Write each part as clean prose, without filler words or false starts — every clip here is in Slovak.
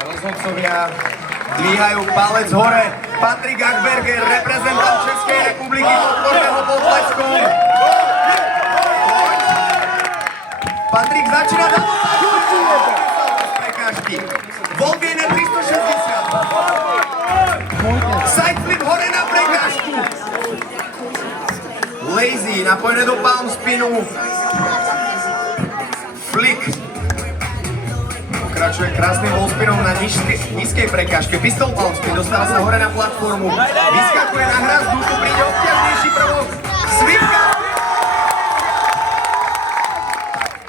Rozhodcovia dvíhajú palec hore. Patrik Achberger, reprezentant Českej republiky, podporme ho potleskom. Patrik začína na prekážky. Volviener 360. Sideflip hore na prekážku. Lazy napojené do palm spinu. Flick. Pokračuje krásnym wallspinom na nízkej prekážke. Pistol palm spin, dostáva sa hore na platformu. Vyskakuje na hrazdu, tu príde obťažnejší prvok. Svipka.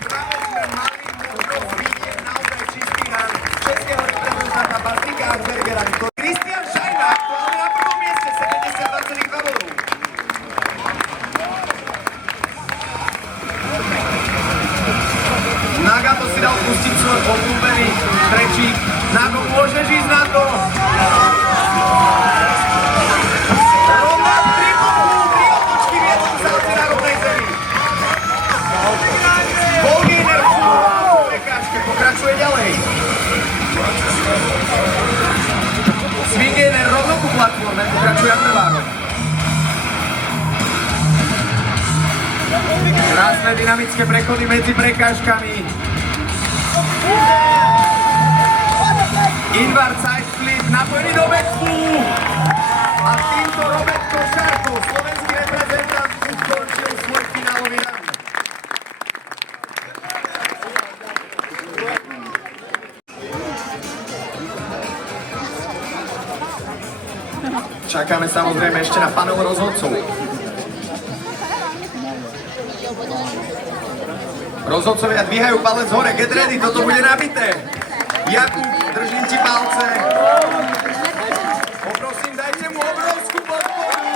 Práve sme mali možnosť vidieť naozaj čistý rán českého reprezentanta Patrika Achbergera. Christian Schajna aktuálne na prvom mieste, 72,2 bodov. Nagato si dal pustiť svoj obľúbený trečík. Nago, môžeš ísť na to? Rovná triple, 3 otočky v jednom salci na rovnej zemi. Volviener v prekážke pokračuje ďalej. Swingener rovno ku platforme, pokračuje Andrevárom. Krásne dynamické prechody medzi prekážkami. Invert side flip, napojený do backflipu. A týmto Robert Košárko, slovenský reprezentant, ukončil svoj finálový round. Čakáme samozrejme ešte na panel rozhodcov. Rozhodcovia dvíhajú palec hore, get ready, toto bude nabité. Jakub, držím ti palce. Poprosím, dajte mu obrovskú podporu.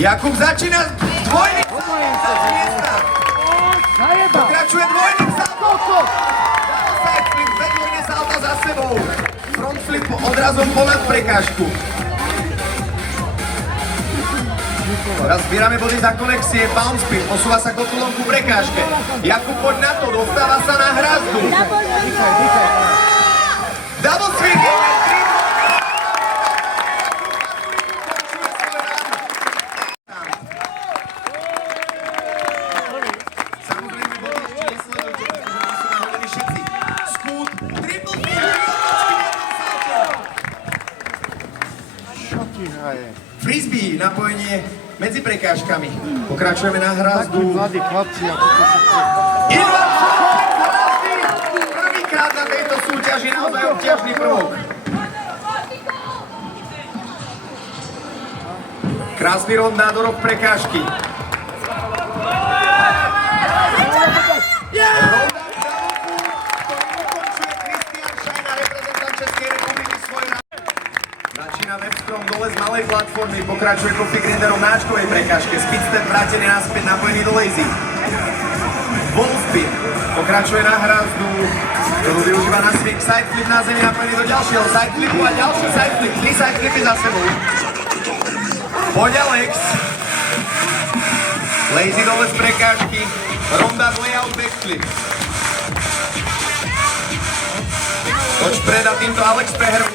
Jakub začína dvojným saltom z miesta. Pokračuje dvojným saltom. Side flip, dve dvojné salta za sebou. Front flip odrazom ponad prekážku. Teraz zbierame body za konexie, palm spin, posúva sa kotulom ku prekážke. Jakub, poď na to, dostáva sa na hrazdu. Double swing, samozrejme body ešte nesledujte, pretože nie sú nahodení všetci. Scoot, triple flip, frisbee, napojenie medzi prekážkami. Pokračujeme na hrazdu. Mladí chlapci, ako to všetko. Invert hrazdy! Prvýkrát na tejto súťaži naozaj obťažný prvok. Krásny rond nádorok prekážky. Dole z malej platformy pokračuje Kofi Grinderom na áčkovej prekážke. Speedstep vrátený naspäť, napojený do lazy. Wallspin pokračuje na hrazdu, ktorú využíva na swing. Sideflip na zemi, napojený do ďalšieho sideflipu a ďalší sideflip. 3 sideflipy za sebou. Poď Alex. Lazy dole z prekážky. Ronda layout backflip. Toč pred a týmto Alex prehrú